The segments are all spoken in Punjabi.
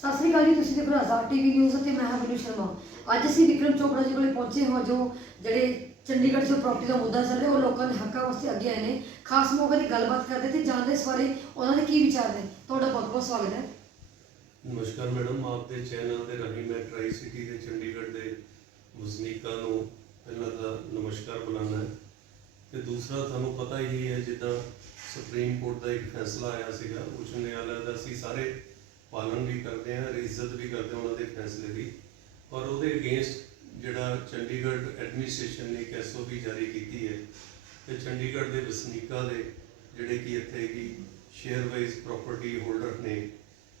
ਸਤਿ ਸ੍ਰੀ ਅਕਾਲ ਜੀ। ਤੁਸੀਂ ਦੇਖ ਰਹੇ ਹੋ ਆਜ਼ਾਦ ਟੀਵੀ ਨਿਊਜ਼ ਅਤੇ ਮੈਂ ਹਾਂ ਮਨੂ ਸ਼ਰਮਾ। ਅੱਜ ਅਸੀਂ ਵਿਕਰਮ ਚੋਪੜਾ ਜੀ ਕੋਲ ਪਹੁੰਚੇ ਹਾਂ, ਜੋ ਜਿਹੜੇ ਚੰਡੀਗੜ੍ਹ 'ਚ ਪ੍ਰਾਪਰਟੀ ਦਾ ਮੁੱਦਾ ਚੱਲ ਰਿਹਾ, ਉਹ ਲੋਕਾਂ ਦੇ ਹੱਕਾਂ ਵਾਸਤੇ ਅੱਗੇ ਆਏ ਨੇ। ਖਾਸ ਮੌਕੇ ਦੀ ਗੱਲਬਾਤ ਕਰਦੇ ਤੇ ਜਾਣਦੇ ਇਸ ਬਾਰੇ ਉਹਨਾਂ ਦੇ ਕੀ ਵਿਚਾਰ ਨੇ। ਤੁਹਾਡਾ ਬਹੁਤ ਬਹੁਤ ਸਵਾਗਤ ਹੈ। ਨਮਸਕਾਰ ਮੈਡਮ, ਆਪਦੇ ਚੈਨਲ ਦੇ ਰਾਹੀਂ ਮੈਂ ਟਰਾਈ ਸਿਟੀ ਦੇ ਚੰਡੀਗੜ੍ਹ ਦੇ ਵਸਨੀਕਾਂ ਨੂੰ ਪਹਿਲਾਂ ਤਾਂ ਨਮਸਕਾਰ ਬੁਲਾਉਣਾ ਹੈ ਤੇ ਦੂਸਰਾ ਤੁਹਾਨੂੰ ਪਤਾ ਹੀ ਹੈ, ਜਿੱਦਾਂ ਸੁਪਰੀਮ ਕੋਰਟ ਦਾ ਇੱਕ ਫੈਸਲਾ ਆਇਆ ਸੀਗਾ ਉੱਚ ਨਿਆਲਿਆ ਦਾ, ਅਸੀਂ ਸਾਰੇ ਪਾਲਣ ਵੀ ਕਰਦੇ ਹਾਂ, ਇੱਜ਼ਤ ਵੀ ਕਰਦੇ ਹਾਂ ਉਹਨਾਂ ਦੇ ਫੈਸਲੇ ਦੀ। ਪਰ ਉਹਦੇ ਅਗੇਂਸਟ ਜਿਹੜਾ ਚੰਡੀਗੜ੍ਹ ਐਡਮਿਨਿਸਟ੍ਰੇਸ਼ਨ ਨੇ ਇੱਕ SOP ਜਾਰੀ ਕੀਤੀ ਹੈ ਤੇ ਚੰਡੀਗੜ੍ਹ ਦੇ ਵਸਨੀਕਾਂ ਦੇ ਜਿਹੜੇ ਕਿ ਇੱਥੇ ਕੀ ਸ਼ੇਅਰ ਵਾਈਜ਼ ਪ੍ਰਾਪਰਟੀ ਹੋਲਡਰ ਨੇ,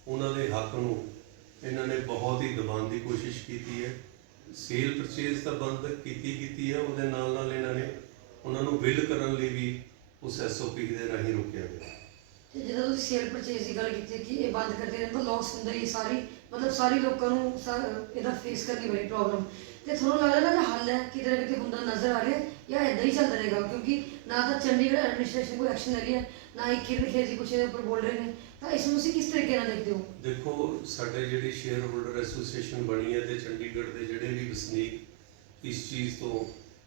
ਉਹਨਾਂ ਦੇ ਹੱਕ ਨੂੰ ਇਹਨਾਂ ਨੇ ਬਹੁਤ ਹੀ ਦਬਾਉਣ ਦੀ ਕੋਸ਼ਿਸ਼ ਕੀਤੀ ਹੈ। ਸੇਲ ਪਰਚੇਜ਼ ਤਾਂ ਬੰਦ ਕੀਤੀ ਹੈ, ਉਹਦੇ ਨਾਲ ਨਾਲ ਇਹਨਾਂ ਨੇ ਉਹਨਾਂ ਨੂੰ ਬਿਲ ਕਰਨ ਲਈ ਵੀ ਉਸ SOP ਦੇ ਰਾਹੀਂ ਰੋਕਿਆ ਗਿਆ। ਤੇ ਜਦੋਂ ਤੁਸੀਂ ਸੇਲ ਪਰਚੇਜ਼ ਦੀ ਗੱਲ ਕੀਤੀ ਕਿ ਇਹ ਬੰਦ ਕਰਦੇ ਰਹਿਣ ਤਾਂ ਲਾਸ ਹੁੰਦਾ ਹੀ ਸਾਰੀ ਲੋਕਾਂ ਨੂੰ ਇਹਦਾ ਫੇਸ ਕਰਨੀ ਬੜੀ ਪ੍ਰੋਬਲਮ। ਤੇ ਤੁਹਾਨੂੰ ਲੱਗਦਾ ਨਾ ਹੱਲ ਹੈ ਕਿਤੇ ਨਾ ਕਿਤੇ ਹੁੰਦਾ ਨਜ਼ਰ ਆ ਰਿਹਾ, ਜਾਂ ਇੱਦਾਂ ਹੀ ਚੱਲਦਾ ਰਹੇਗਾ? ਕਿਉਂਕਿ ਨਾ ਤਾਂ ਚੰਡੀਗੜ੍ਹ ਐਡਮਿਨਿਸਟ੍ਰੇਸ਼ਨ ਕੋਈ ਐਕਸ਼ਨ ਲੈ ਰਹੀ ਹੈ, ਨਾ ਹੀ ਕਿਰਨ ਖੇਰ ਜੀ ਕੁਛ ਇਹਦੇ ਉੱਪਰ ਬੋਲ ਰਹੇ ਨੇ, ਤਾਂ ਇਸ ਨੂੰ ਤੁਸੀਂ ਕਿਸ ਤਰੀਕੇ ਨਾਲ ਦੇਖਦੇ ਹੋ? ਦੇਖੋ, ਸਾਡੇ ਜਿਹੜੀ ਸ਼ੇਅਰ ਹੋਲਡਰ ਐਸੋਸੀਏਸ਼ਨ ਬਣੀ ਹੈ ਤੇ ਚੰਡੀਗੜ੍ਹ ਦੇ ਜਿਹੜੇ ਵੀ ਵਸਨੀਕ ਇਸ ਚੀਜ਼ ਤੋਂ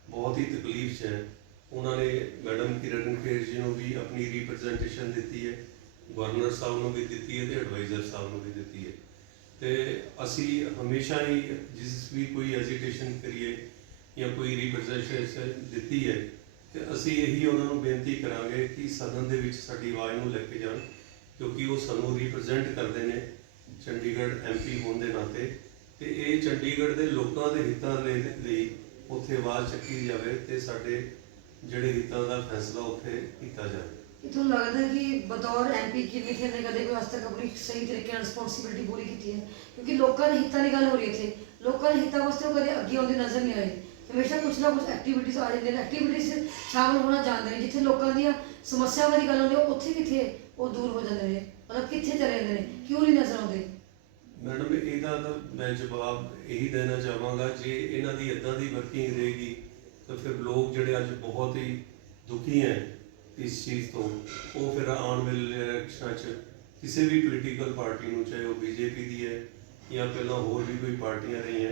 ਬਹੁਤ ਹੀ ਤਕਲੀਫ 'ਚ ਹੈ। ਉਹਨਾਂ ਨੇ ਮੈਡਮ ਕਿਰਨ ਖੇਰ ਜੀ ਨੂੰ ਵੀ ਆਪਣੀ ਰਿਪਰੈਜ਼ੈਂਟੇਸ਼ਨ ਦਿੱਤੀ ਹੈ, ਗਵਰਨਰ ਸਾਹਿਬ ਨੂੰ ਵੀ ਦਿੱਤੀ ਹੈ ਤੇ ਐਡਵਾਈਜ਼ਰ ਸਾਹਿਬ ਨੂੰ ਵੀ ਦਿੱਤੀ ਹੈ। ਤੇ ਅਸੀਂ ਹਮੇਸ਼ਾ ਹੀ ਜਿਸ ਵੀ ਕੋਈ ਐਜੀਟੇਸ਼ਨ ਕਰੀਏ ਜਾਂ ਕੋਈ ਰਿਪਰੈਜ਼ੈਂਟੇਸ਼ਨ ਦਿੱਤੀ ਹੈ ਤੇ ਅਸੀਂ ਇਹੀ ਉਹਨਾਂ ਨੂੰ ਬੇਨਤੀ ਕਰਾਂਗੇ ਕਿ ਸਦਨ ਦੇ ਵਿੱਚ ਸਾਡੀ ਆਵਾਜ਼ ਨੂੰ ਲੈ ਕੇ ਜਾਣ, ਕਿਉਂਕਿ ਉਹ ਸਾਨੂੰ ਰਿਪਰੈਜ਼ੈਂਟ ਕਰਦੇ ਨੇ ਚੰਡੀਗੜ੍ਹ MP ਹੋਣ ਦੇ ਨਾਤੇ। ਤੇ ਇਹ ਚੰਡੀਗੜ੍ਹ ਦੇ ਲੋਕਾਂ ਦੇ ਹਿੱਤਾਂ ਲਈ ਉੱਥੇ ਆਵਾਜ਼ ਚੱਕੀ ਜਾਵੇ ਤੇ ਸਾਡੇ ਜਿਹੜੇ ਹਿੱਤਾਂ ਦਾ ਫੈਸਲਾ ਉੱਥੇ ਕੀਤਾ ਜਾਵੇ। ਤੁਹਾਨੂੰ ਲੱਗਦਾ ਕਿ ਬਤੌਰ MP ਕਿਰਨ ਖੇਰ ਨੇ ਕਦੇ ਕੋਈ ਅੱਜ ਤੱਕ ਆਪਣੀ ਸਹੀ ਤਰੀਕੇ ਨਾਲ ਰਿਸਪੌਂਸਿਬਿਲਿਟੀ ਪੂਰੀ ਕੀਤੀ ਹੈ? ਕਿਉਂਕਿ ਲੋਕਾਂ ਦੇ ਹਿੱਤਾਂ ਦੀ ਗੱਲ ਹੋ ਰਹੀ ਹੈ ਇੱਥੇ, ਲੋਕਾਂ ਦੇ ਹਿੱਤਾਂ ਵਾਸਤੇ ਉਹ ਕਦੇ ਅੱਗੇ ਆਉਂਦੇ ਨਜ਼ਰ ਨਹੀਂ ਆਏ। ਹਮੇਸ਼ਾ ਕੁਛ ਨਾ ਕੁਛ ਐਕਟੀਵਿਟੀਜ਼ ਆ ਜਾਂਦੀਆਂ ਨੇ, ਐਕਟੀਵਿਟੀਜ਼ ਸ਼ਾਮਲ ਹੋਣਾ ਚਾਹੁੰਦੇ ਨੇ। ਜਿੱਥੇ ਲੋਕਾਂ ਦੀਆਂ ਸਮੱਸਿਆਵਾਂ ਦੀ ਗੱਲ ਹੁੰਦੀ ਹੈ ਉੱਥੇ ਕਿੱਥੇ ਉਹ ਦੂਰ ਹੋ ਜਾਂਦੇ ਨੇ, ਮਤਲਬ ਕਿੱਥੇ ਚਲੇ ਜਾਂਦੇ ਨੇ, ਕਿਉਂ ਨਹੀਂ ਨਜ਼ਰ ਆਉਂਦੇ? ਮੈਡਮ, ਇਹਦਾ ਤਾਂ ਮੈਂ ਜਵਾਬ ਇਹੀ ਦੇਣਾ ਚਾਹਾਂਗਾ, ਜੇ ਇਹਨਾਂ ਦੀ ਇੱਦਾਂ ਦੀ ਵਰਕਿੰਗ ਰਹੇਗੀ ਤਾਂ ਫਿਰ ਲੋਕ ਜਿਹੜੇ ਅੱਜ ਬਹੁਤ ਹੀ ਦੁਖੀ ਹੈ ਇਸ ਚੀਜ਼ ਤੋਂ, ਉਹ ਫਿਰ ਆਉਣ ਵਾਲੇ ਇਲੈਕਸ਼ਨਾਂ 'ਚ ਕਿਸੇ ਵੀ ਪੋਲੀਟੀਕਲ ਪਾਰਟੀ ਨੂੰ, ਚਾਹੇ ਉਹ BJP ਦੀ ਹੈ ਜਾਂ ਪਹਿਲਾਂ ਹੋਰ ਵੀ ਕੋਈ ਪਾਰਟੀਆਂ ਰਹੀਆਂ,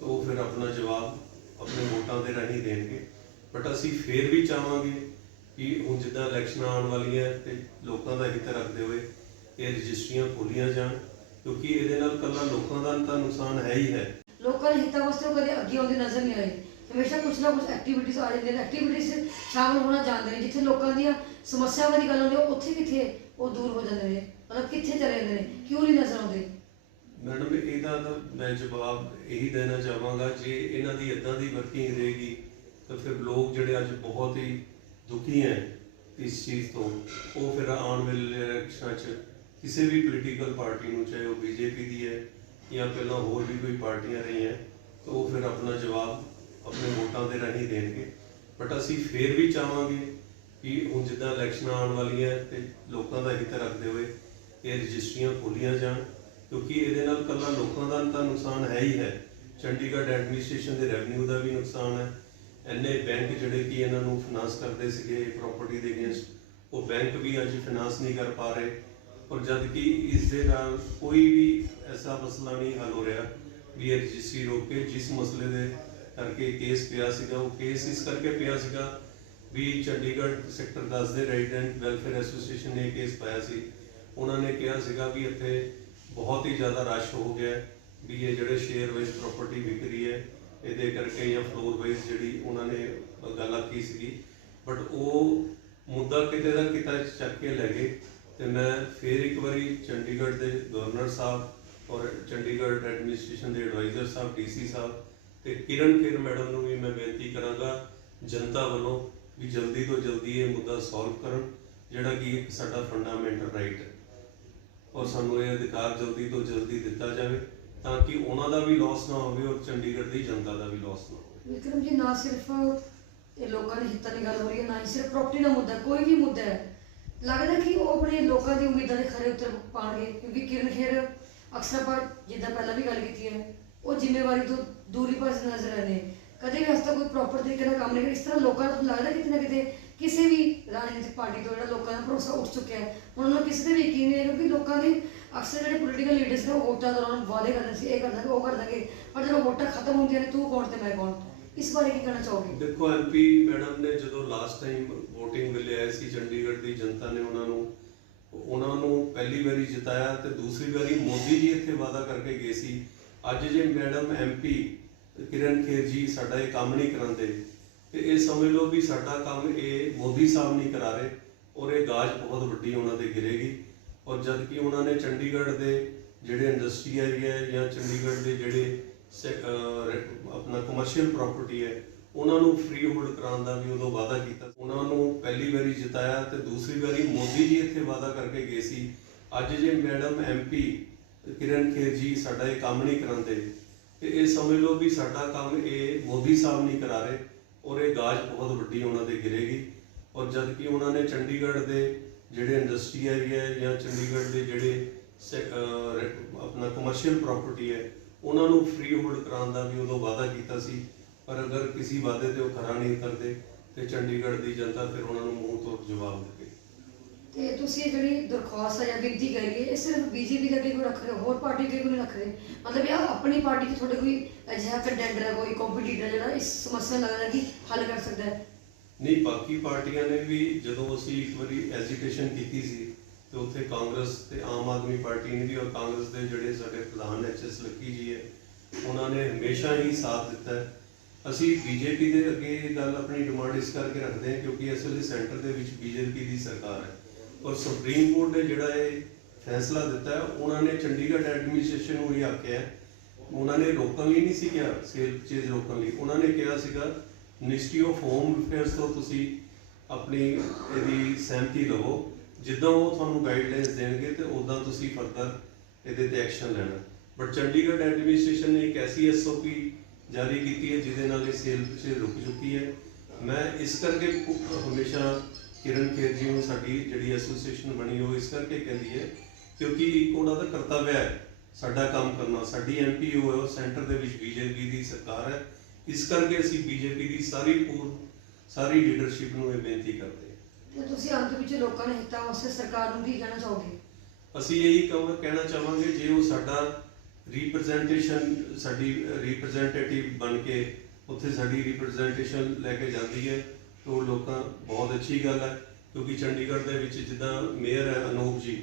ਤਾਂ ਉਹ ਫਿਰ ਆਪਣਾ ਜਵਾਬ ਆਪਣੇ ਵੋਟਾਂ ਦੇ ਰਾਹੀਂ ਦੇਣਗੇ। ਬਟ ਅਸੀਂ ਫਿਰ ਵੀ ਚਾਹਾਂਗੇ ਕਿ ਹੁਣ ਜਿੱਦਾਂ ਇਲੈਕਸ਼ਨਾਂ ਆਉਣ ਵਾਲੀਆਂ ਤੇ ਲੋਕਾਂ ਦਾ ਹਿੱਤ ਰੱਖਦੇ ਹੋਏ ਇਹ ਰਜਿਸਟਰੀਆਂ ਖੋਲੀਆਂ ਜਾਣ, ਕਿਉਂਕਿ ਇਹਦੇ ਨਾਲ ਇਕੱਲਾ ਲੋਕਾਂ ਦਾ ਤਾਂ ਨੁਕਸਾਨ ਹੈ ਹੀ ਹੈ। ਲੋਕਾਂ ਦੇ ਹਿੱਤਾਂ ਵਾਸਤੇ ਉਹ ਕਦੇ ਅੱਗੇ ਆਉਂਦੇ ਨਜ਼ਰ ਨਹੀਂ ਆਏ। ਹਮੇਸ਼ਾ ਕੁਛ ਨਾ ਕੁਛ ਐਕਟੀਵਿਟੀਜ਼ ਆ ਜਾਂਦੀਆਂ ਨੇ, ਐਕਟੀਵਿਟੀਜ਼ ਸ਼ਾਮਲ ਹੋਣਾ ਚਾਹੁੰਦੇ ਨੇ। ਜਿੱਥੇ ਲੋਕਾਂ ਦੀਆਂ ਸਮੱਸਿਆਵਾਂ ਦੀ ਗੱਲ ਹੁੰਦੀ ਹੈ ਉੱਥੇ ਕਿੱਥੇ ਉਹ ਦੂਰ ਹੋ ਜਾਂਦੇ ਨੇ, ਮਤਲਬ ਕਿੱਥੇ ਚਲੇ ਜਾਂਦੇ ਨੇ, ਕਿਉਂ ਨਹੀਂ ਨਜ਼ਰ ਆਉਂਦੇ? ਮੈਡਮ, ਇਹਦਾ ਤਾਂ ਮੈਂ ਜਵਾਬ ਇਹੀ ਦੇਣਾ ਚਾਹਾਂਗਾ, ਜੇ ਇਹਨਾਂ ਦੀ ਇੱਦਾਂ ਦੀ ਵਰਕਿੰਗ ਰਹੇਗੀ ਤਾਂ ਫਿਰ ਲੋਕ ਜਿਹੜੇ ਅੱਜ ਬਹੁਤ ਹੀ ਦੁਖੀ ਹੈ ਇਸ ਚੀਜ਼ ਤੋਂ, ਉਹ ਫਿਰ ਆਉਣ ਵਾਲੇ ਇਲੈਕਸ਼ਨਾਂ 'ਚ ਕਿਸੇ ਵੀ ਪੋਲੀਟੀਕਲ ਪਾਰਟੀ ਨੂੰ, ਚਾਹੇ ਉਹ BJP ਦੀ ਹੈ ਜਾਂ ਪਹਿਲਾਂ ਹੋਰ ਵੀ ਕੋਈ ਪਾਰਟੀਆਂ ਰਹੀਆਂ, ਤਾਂ ਉਹ ਫਿਰ ਆਪਣਾ ਜਵਾਬ ਆਪਣੇ ਵੋਟਾਂ ਦੇ ਰਾਹੀਂ ਦੇਣਗੇ। ਬਟ ਅਸੀਂ ਫਿਰ ਵੀ ਚਾਹਾਂਗੇ ਕਿ ਹੁਣ ਜਿੱਦਾਂ ਇਲੈਕਸ਼ਨਾਂ ਆਉਣ ਵਾਲੀਆਂ ਤੇ ਲੋਕਾਂ ਦਾ ਹਿੱਤ ਰੱਖਦੇ ਹੋਏ ਇਹ ਰਜਿਸਟਰੀਆਂ ਖੋਲੀਆਂ ਜਾਣ, ਕਿਉਂਕਿ ਇਹਦੇ ਨਾਲ ਇਕੱਲਾ ਲੋਕਾਂ ਦਾ ਤਾਂ ਨੁਕਸਾਨ ਹੈ ਹੀ ਹੈ, ਚੰਡੀਗੜ੍ਹ ਐਡਮਿਨਿਸਟ੍ਰੇਸ਼ਨ ਦੇ ਰੈਵਨਿਊ ਦਾ ਵੀ ਨੁਕਸਾਨ ਹੈ। ਇੰਨੇ ਬੈਂਕ ਜਿਹੜੇ ਕਿ ਇਹਨਾਂ ਨੂੰ ਫਾਈਨਾਂਸ ਕਰਦੇ ਸੀਗੇ ਪ੍ਰਾਪਰਟੀ ਦੇ ਅਗੇਂਸਟ, ਉਹ ਬੈਂਕ ਵੀ ਅੱਜ ਫਾਈਨਾਂਸ ਨਹੀਂ ਕਰ ਪਾ ਰਹੇ। ਔਰ ਜਦ ਕਿ ਇਸ ਦੇ ਨਾਲ ਕੋਈ ਵੀ ਐਸਾ ਮਸਲਾ ਨਹੀਂ ਹੱਲ ਹੋ ਰਿਹਾ ਵੀ ਇਹ ਰਜਿਸਟਰੀ ਰੋਕ ਕੇ, ਜਿਸ ਮਸਲੇ ਦੇ ਕਰਕੇ ਕੇਸ ਪਿਆ ਸੀਗਾ, ਉਹ ਕੇਸ ਇਸ ਕਰਕੇ ਪਿਆ ਸੀਗਾ ਵੀ ਚੰਡੀਗੜ੍ਹ ਸੈਕਟਰ 10 ਦੇ ਰੈਜ਼ੀਡੈਂਟ ਵੈਲਫੇਅਰ ਐਸੋਸੀਏਸ਼ਨ ਨੇ ਕੇਸ ਪਾਇਆ ਸੀ। ਉਹਨਾਂ ਨੇ ਕਿਹਾ ਸੀਗਾ ਵੀ ਇੱਥੇ ਬਹੁਤ ਹੀ ਜ਼ਿਆਦਾ ਰਸ਼ ਹੋ ਗਿਆ ਵੀ ਇਹ ਜਿਹੜੇ ਸ਼ੇਅਰ ਵਾਈਜ਼ ਪ੍ਰਾਪਰਟੀ ਵਿਕ ਰਹੀ ਹੈ ਇਹਦੇ ਕਰਕੇ, ਜਾਂ ਫਲੋਰ ਵਾਈਜ਼ ਜਿਹੜੀ ਉਹਨਾਂ ਨੇ ਗੱਲ ਆਖੀ ਸੀਗੀ। ਬਟ ਉਹ ਮੁੱਦਾ ਕਿਤੇ ਦਾ ਕਿਤੇ ਚੱਕ ਕੇ ਲੈ ਗਏ। ਤੇ ਮੈਂ ਫਿਰ ਇੱਕ ਵਾਰੀ ਚੰਡੀਗੜ੍ਹ ਦੇ ਗਵਰਨਰ ਸਾਹਿਬ ਔਰ ਚੰਡੀਗੜ੍ਹ ਐਡਮਿਨਿਸਟ੍ਰੇਸ਼ਨ ਦੇ ਐਡਵਾਈਜ਼ਰ ਸਾਹਿਬ DC ਸਾਹਿਬ ਤੇ ਕਿਰਨ ਖੇਰ ਮੈਡਮ ਨੂੰ ਵੀ ਮੈਂ ਬੇਨਤੀ ਕਰਾਂਗਾ ਜਨਤਾ ਵੱਲੋਂ ਵੀ ਜਲਦੀ ਤੋਂ ਜਲਦੀ ਇਹ ਮੁੱਦਾ ਸੋਲਵ ਕਰਨ, ਜਿਹੜਾ ਕਿ ਇੱਕ ਸਾਡਾ ਫੰਡਾਮੈਂਟਲ ਰਾਈਟ ਹੈ, ਔਰ ਸਾਨੂੰ ਇਹ ਅਧਿਕਾਰ ਜਲਦੀ ਤੋਂ ਜਲਦੀ ਦਿੱਤਾ ਜਾਵੇ ਤਾਂ ਕਿ ਉਹਨਾਂ ਦਾ ਵੀ ਲਾਸ ਨਾ ਹੋਵੇ ਔਰ ਚੰਡੀਗੜ੍ਹ ਦੀ ਜਨਤਾ ਦਾ ਵੀ ਲਾਸ ਨਾ ਹੋਵੇ। ਵਿਕਰਮ ਜੀ, ਨਾ ਸਿਰਫ ਇਹ ਲੋਕਾਂ ਦੇ ਹਿੱਤਾਂ ਦੀ ਗੱਲ ਹੋ ਰਹੀ ਹੈ, ਨਾ ਹੀ ਸਿਰਫ ਪ੍ਰਾਪਰਟੀ ਦਾ ਮੁੱਦਾ, ਕੋਈ ਵੀ ਮੁੱਦਾ ਹੈ, ਲੱਗਦਾ ਕਿ ਉਹ ਆਪਣੇ ਲੋਕਾਂ ਦੀ ਉਮੀਦਾਂ ਦੇ ਖਰੇ ਉੱਤਰ ਪਾਉਣਗੇ। ਕਿਉਂਕਿ ਕਿਰਨ ਖੇਰ ਅਕਸਰ ਆਪਾਂ ਜਿੱਦਾਂ ਪਹਿਲਾਂ ਵੀ ਗੱਲ ਕੀਤੀ ਹੈ, ਉਹ ਜ਼ਿੰਮੇਵਾਰੀ ਤੋਂ ਦੂਰੀ ਭੱਜਦੇ ਨਜ਼ਰ ਆਏ ਨੇ, ਕਦੇ ਵੀ ਅੱਜ ਤੱਕ ਕੋਈ ਪ੍ਰੋਪਰ ਤਰੀਕੇ ਨਾਲ ਕੰਮ ਨਹੀਂ ਕਰਿਆ। ਇਸ ਤਰ੍ਹਾਂ ਲੋਕਾਂ ਨੂੰ ਲੱਗਦਾ ਕਿਤੇ ਨਾ ਕਿਤੇ ਕਿਸੇ ਵੀ ਰਾਜਨੀਤਿਕ ਪਾਰਟੀ ਤੋਂ ਜਿਹੜਾ ਲੋਕਾਂ ਦਾ ਭਰੋਸਾ ਉੱਠ ਚੁੱਕਿਆ ਹੈ, ਹੁਣ ਉਹਨਾਂ ਨੂੰ ਕਿਸੇ ਤੇ ਵੀ ਯਕੀਨ ਨਹੀਂ ਹੈ, ਕਿਉਂਕਿ ਲੋਕਾਂ ਦੇ ਅਕਸਰ ਜਿਹੜੇ ਪੋਲੀਟੀਕਲ ਲੀਡਰਸ ਨੇ ਉਹ ਵੋਟਾਂ ਦੌਰਾਨ ਵਾਅਦੇ ਕਰਦੇ ਸੀ, ਇਹ ਕਰ ਦਾਂਗੇ ਉਹ ਕਰ ਦਾਂਗੇ, ਪਰ ਜਦੋਂ ਵੋਟਾਂ ਖਤਮ ਹੁੰਦੀਆਂ ਨੇ ਤੂੰ ਕੌਣ ਤੇ ਮੈਂ ਕੌਣ, ਇਸ ਬਾਰੇ ਕੀ ਕਹਿਣਾ ਚਾਹੋਗੇ? ਦੇਖੋ ਐਮਪੀ ਮੈਡਮ ਨੇ ਜਦੋਂ ਲਾਸਟ ਟਾਈਮ VOTING ਵੇਲੇ ਆਏ ਸੀ, ਚੰਡੀਗੜ੍ਹ ਦੀ ਜਨਤਾ ਨੇ ਉਹਨਾਂ ਨੂੰ ਪਹਿਲੀ ਵਾਰੀ ਜਿਤਾਇਆ ਤੇ ਦੂਸਰੀ ਵਾਰੀ ਮੋਦੀ ਜੀ ਇੱਥੇ ਵਾਅਦਾ ਕਰਕੇ ਗਏ ਸੀ। ਅੱਜ ਜੇ ਮੈਡਮ MP ਕਿਰਨ ਖੇਰ ਜੀ ਸਾਡਾ ਇਹ ਕੰਮ ਨਹੀਂ ਕਰਾਉਂਦੇ ਤੇ ਇਹ ਸਮਝ ਲਓ ਵੀ ਸਾਡਾ ਕੰਮ ਇਹ ਮੋਦੀ ਸਾਹਿਬ ਨਹੀਂ ਕਰਾ ਰਹੇ, ਔਰ ਇਹ ਗਾਜ ਬਹੁਤ ਵੱਡੀ ਉਹਨਾਂ ਤੇ ਗਿਰੇਗੀ। ਔਰ ਜਦ ਕਿ ਉਹਨਾਂ ਨੇ ਚੰਡੀਗੜ੍ਹ ਦੇ ਜਿਹੜੇ ਇੰਡਸਟਰੀ ਏਰੀਆ ਹੈ ਜਾਂ ਚੰਡੀਗੜ੍ਹ ਦੇ ਜਿਹੜੇ ਆਪਣਾ ਕਮਰਸ਼ੀਅਲ ਪ੍ਰਾਪਰਟੀ ਹੈ ਉਹਨਾਂ ਨੂੰ ਫ੍ਰੀ ਹੋਲਡ ਕਰਾਉਣ ਦਾ ਵੀ ਉਦੋਂ ਵਾਅਦਾ ਕੀਤਾ। ਉਹਨਾਂ ਨੂੰ ਪਹਿਲੀ ਵਾਰੀ ਜਿਤਾਇਆ ਤੇ ਦੂਸਰੀ ਵਾਰੀ ਮੋਦੀ ਜੀ ਇੱਥੇ ਵਾਅਦਾ ਕਰਕੇ ਗਏ ਸੀ। ਅੱਜ ਜੇ ਮੈਡਮ MP ਕਿਰਨ ਖੇਰ ਜੀ ਸਾਡਾ ਇਹ ਕੰਮ ਨਹੀਂ ਕਰਾਉਂਦੇ ਤੇ ਇਹ ਸਮਝ ਲਓ ਵੀ ਸਾਡਾ ਕੰਮ ਇਹ ਮੋਦੀ ਸਾਹਿਬ ਨਹੀਂ ਕਰਾ ਰਹੇ, ਔਰ ਇਹ ਗਾਜ ਬਹੁਤ ਵੱਡੀ ਉਹਨਾਂ ਤੇ ਗਿਰੇਗੀ। ਔਰ ਜਦ ਕਿ ਉਹਨਾਂ ਨੇ ਚੰਡੀਗੜ੍ਹ ਦੇ ਜਿਹੜੇ ਇੰਡਸਟਰੀ ਏਰੀਆ ਹੈ ਜਾਂ ਚੰਡੀਗੜ੍ਹ ਦੇ ਜਿਹੜੇ ਆਪਣਾ ਕਮਰਸ਼ੀਅਲ ਪ੍ਰਾਪਰਟੀ ਹੈ ਉਹਨਾਂ ਨੂੰ ਫ੍ਰੀ ਹੋਲਡ ਕਰਾਉਣ ਦਾ ਵੀ ਉਦੋਂ ਵਾਅਦਾ ਕੀਤਾ ਸੀ। ਪਰ ਅਗਰ ਕਿਸੇ ਵਾਅਦੇ ਤੇ ਉਹ ਖਰਾ ਨਹੀਂ ਉਤਰਦੇ ਤੇ ਚੰਡੀਗੜ੍ਹ ਦੀ ਜਨਤਾ ਫਿਰ ਉਹਨਾਂ ਨੂੰ ਮੂੰਹ ਤੋੜ ਜਵਾਬ ਦੇਵੇ। ਤੇ ਤੁਸੀਂ ਇਹ ਜਿਹੜੀ ਦਰਖਾਸਤ ਹੈ ਜਾਂ ਬੇਨਤੀ ਕਰੀ ਹੈ, ਇਹ ਸਿਰਫ BJP ਦੇ ਅੱਗੇ ਕੋਈ ਰੱਖ ਰਹੇ ਹੋ, ਹੋਰ ਪਾਰਟੀ ਅੱਗੇ ਕੋਈ ਨਹੀਂ ਰੱਖ ਰਹੇ? ਮਤਲਬ ਇਹ ਆਪਣੀ ਪਾਰਟੀ 'ਚ ਤੁਹਾਡੇ ਕੋਈ ਅਜਿਹਾ ਕੰਟੈਂਡਰ ਹੈ, ਕੋਈ ਕੰਪੀਟੀਟਰ ਜਿਹੜਾ ਇਸ ਸਮੱਸਿਆ ਨੂੰ ਲੱਗਦਾ ਕਿ ਹੱਲ ਕਰ ਸਕਦਾ ਹੈ? ਨਹੀਂ, ਬਾਕੀ ਪਾਰਟੀਆਂ ਨੇ ਵੀ ਜਦੋਂ ਅਸੀਂ ਇੱਕ ਵਾਰੀ ਐਜੀਟੇਸ਼ਨ ਕੀਤੀ ਸੀ ਤੇ ਉੱਥੇ ਕਾਂਗਰਸ ਤੇ ਆਮ ਆਦਮੀ ਪਾਰਟੀ ਨੇ ਵੀ, ਔਰ ਕਾਂਗਰਸ ਦੇ ਜਿਹੜੇ ਸਾਡੇ ਪ੍ਰਧਾਨ HS ਲੱਕੀ ਜੀ ਹੈ ਉਹਨਾਂ ਨੇ ਹਮੇਸ਼ਾ ਹੀ ਸਾਥ ਦਿੱਤਾ ਹੈ। ਅਸੀਂ BJP ਦੇ ਅੱਗੇ ਇਹ ਗੱਲ ਆਪਣੀ ਡਿਮਾਂਡ ਇਸ ਕਰਕੇ ਰੱਖਦੇ ਹਾਂ ਕਿਉਂਕਿ ਇਸ ਵੇਲੇ ਸੈਂਟਰ ਦੇ ਵਿੱਚ BJP ਦੀ ਸਰਕਾਰ ਹੈ ਔਰ ਸੁਪਰੀਮ ਕੋਰਟ ਨੇ ਜਿਹੜਾ ਇਹ ਫੈਸਲਾ ਦਿੱਤਾ ਹੈ, ਉਹਨਾਂ ਨੇ ਚੰਡੀਗੜ੍ਹ ਐਡਮਿਨਿਸਟ੍ਰੇਸ਼ਨ ਨੂੰ ਇਹ ਆਖਿਆ, ਉਹਨਾਂ ਨੇ ਰੋਕਣ ਲਈ ਨਹੀਂ ਸੀ ਕਿਹਾ, ਸੇਲ ਪਰਚੇਜ਼ ਰੋਕਣ ਲਈ ਉਹਨਾਂ ਨੇ ਕਿਹਾ ਸੀਗਾ ਮਿਨਿਸਟਰੀ ਆਫ ਹੋਮ ਅਫੇਅਰਸ ਤੋਂ ਤੁਸੀਂ ਆਪਣੀ ਇਹਦੀ ਸਹਿਮਤੀ ਲਵੋ, ਜਿੱਦਾਂ ਉਹ ਤੁਹਾਨੂੰ ਗਾਈਡਲਾਈਨਸ ਦੇਣਗੇ ਤੇ ਉਦਾਂ ਤੁਸੀਂ ਫਰਦਰ ਇਹਦੇ ਤੇ ਐਕਸ਼ਨ ਲੈਣਾ। ਬਟ ਚੰਡੀਗੜ੍ਹ ਐਡਮਿਨਿਸਟ੍ਰੇਸ਼ਨ ਨੇ ਇੱਕ ਐਸੀ SOP ਜਾਰੀ ਕੀਤੀ ਹੈ ਜਿਹਦੇ ਨਾਲ ਇਹ ਸੇਲ ਪਰਚੇਜ਼ ਰੁਕ ਚੁੱਕੀ ਹੈ। ਮੈਂ ਇਸ ਕਰਕੇ ਹਮੇਸ਼ਾ ਕਿਰਨ ਖੇਰ ਜੀ ਨੂੰ ਸਾਡੀ ਜਿਹੜੀ ਐਸੋਸੀਏਸ਼ਨ ਬਣੀ ਉਹ ਇਸ ਕਰਕੇ ਕਹਿੰਦੀ ਹੈ ਕਿਉਂਕਿ ਇੱਕ ਉਹਨਾਂ ਦਾ ਕਰਤੱਵ ਹੈ ਸਾਡਾ ਕੰਮ ਕਰਨਾ। ਸਾਡੀ MP ਉਹ ਹੈ, ਉਹ ਸੈਂਟਰ ਦੇ ਵਿੱਚ BJP ਦੀ ਸਰਕਾਰ ਹੈ, ਇਸ ਕਰਕੇ ਅਸੀਂ BJP ਦੀ ਸਾਰੀ ਲੀਡਰਸ਼ਿਪ ਨੂੰ ਇਹ ਬੇਨਤੀ ਕਰਦੇ ਹਾਂ। ਤੇ ਤੁਸੀਂ ਅੰਤ ਵਿੱਚ ਲੋਕਾਂ ਦੇ ਹਿੱਤਾਂ ਵਾਸਤੇ ਸਰਕਾਰ ਨੂੰ ਕੀ ਕਹਿਣਾ ਚਾਹੋਗੇ? ਅਸੀਂ ਇਹੀ ਕਹਿਣਾ ਚਾਹਾਂਗੇ ਜੇ ਉਹ ਸਾਡਾ ਸਾਡੀ ਰਿਪਰੈਜ਼ੈਂਟੇਟਿਵ ਬਣ ਕੇ ਉੱਥੇ ਸਾਡੀ ਰਿਪਰੈਜ਼ੈਂਟੇਸ਼ਨ ਲੈ ਕੇ ਜਾਂਦੀ ਹੈ ਤਾਂ ਉਹ ਲੋਕਾਂ ਬਹੁਤ ਅੱਛੀ ਗੱਲ ਹੈ ਕਿਉਂਕਿ ਚੰਡੀਗੜ੍ਹ ਦੇ ਵਿੱਚ ਜਿੱਦਾਂ ਮੇਅਰ ਹੈ ਅਨੂਪ ਜੀ,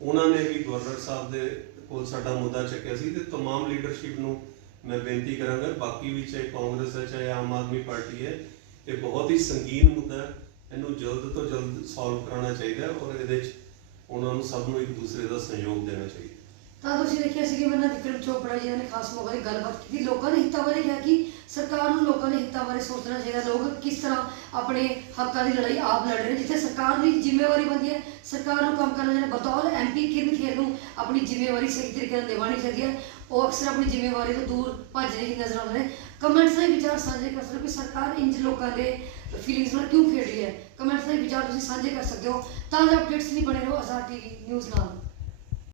ਉਹਨਾਂ ਨੇ ਵੀ ਗਵਰਨਰ ਸਾਹਿਬ ਦੇ ਕੋਲ ਸਾਡਾ ਮੁੱਦਾ ਚੱਕਿਆ ਸੀ ਤੇ तमाम ਲੀਡਰਸ਼ਿਪ ਨੂੰ ਮੈਂ ਬੇਨਤੀ ਕਰਾਂਗਾ, ਬਾਕੀ ਵੀ ਚਾਹੇ ਕਾਂਗਰਸ ਹੈ ਚਾਹੇ ਆਮ ਆਦਮੀ ਪਾਰਟੀ ਹੈ, ਇਹ ਬਹੁਤ ਹੀ ਸੰਗੀਨ ਮੁੱਦਾ ਹੈ, ਇਹਨੂੰ ਜਲਦ ਤੋਂ ਜਲਦ ਸੋਲਵ ਕਰਾਉਣਾ ਚਾਹੀਦਾ ਔਰ ਇਹਦੇ 'ਚ ਉਹਨਾਂ ਨੂੰ ਸਭ ਨੂੰ ਇੱਕ ਦੂਸਰੇ ਦਾ ਸਹਿਯੋਗ ਦੇਣਾ ਚਾਹੀਦਾ। ਤਾਂ ਤੁਸੀਂ ਦੇਖਿਆ ਸੀ ਕਿ ਬੰਦਾ ਵਿਕਰਮ ਚੋਪੜਾ ਜੀ ਨੇ ਖਾਸ ਮੌਕੇ 'ਤੇ ਗੱਲਬਾਤ ਕੀਤੀ, ਲੋਕਾਂ ਦੇ ਹਿੱਤਾਂ ਬਾਰੇ ਕਿਹਾ ਕਿ ਸਰਕਾਰ ਨੂੰ ਲੋਕਾਂ ਦੇ ਹਿੱਤਾਂ ਬਾਰੇ ਸੋਚਣਾ ਚਾਹੀਦਾ, ਲੋਕ ਕਿਸ ਤਰ੍ਹਾਂ ਆਪਣੇ ਹੱਕਾਂ ਦੀ ਲੜਾਈ ਆਪ ਲੜ ਰਹੇ ਨੇ, ਜਿੱਥੇ ਸਰਕਾਰ ਦੀ ਜ਼ਿੰਮੇਵਾਰੀ ਬਣਦੀ ਹੈ ਸਰਕਾਰ ਨੂੰ ਕੰਮ ਕਰਨਾ ਚਾਹੀਦਾ। ਬਤੌਰ MP ਕਿਰਨ ਖੇਰ ਨੂੰ ਆਪਣੀ ਜ਼ਿੰਮੇਵਾਰੀ ਸਹੀ ਤਰੀਕੇ ਨਾਲ ਨਿਭਾਉਣੀ ਚਾਹੀਦੀ ਹੈ, ਉਹ ਅਕਸਰ ਆਪਣੀ ਜ਼ਿੰਮੇਵਾਰੀ ਤੋਂ ਦੂਰ ਭੱਜ ਰਹੀ ਨਜ਼ਰ ਆਉਂਦੇ ਨੇ। ਕਮੈਂਟਸ ਦੇ ਵਿਚਾਰ ਸਾਂਝੇ ਕਰ ਸਕਦੇ ਹੋ ਕਿ ਸਰਕਾਰ ਇੰਜ ਲੋਕਾਂ ਦੇ ਫੀਲਿੰਗਸ ਨਾਲ ਕਿਉਂ ਖੇਡ ਰਹੀ ਹੈ, ਕਮੈਂਟਸ ਦੇ ਵਿਚਾਰ ਤੁਸੀਂ ਸਾਂਝੇ ਕਰ ਸਕਦੇ ਹੋ। ਤਾਂ ਜੋ ਅਪਡੇਟਸ ਲਈ ਬਣੇ ਰਹੋ ਆਜ਼ਾਦ TV ਨਿਊਜ਼ ਨਾਲ।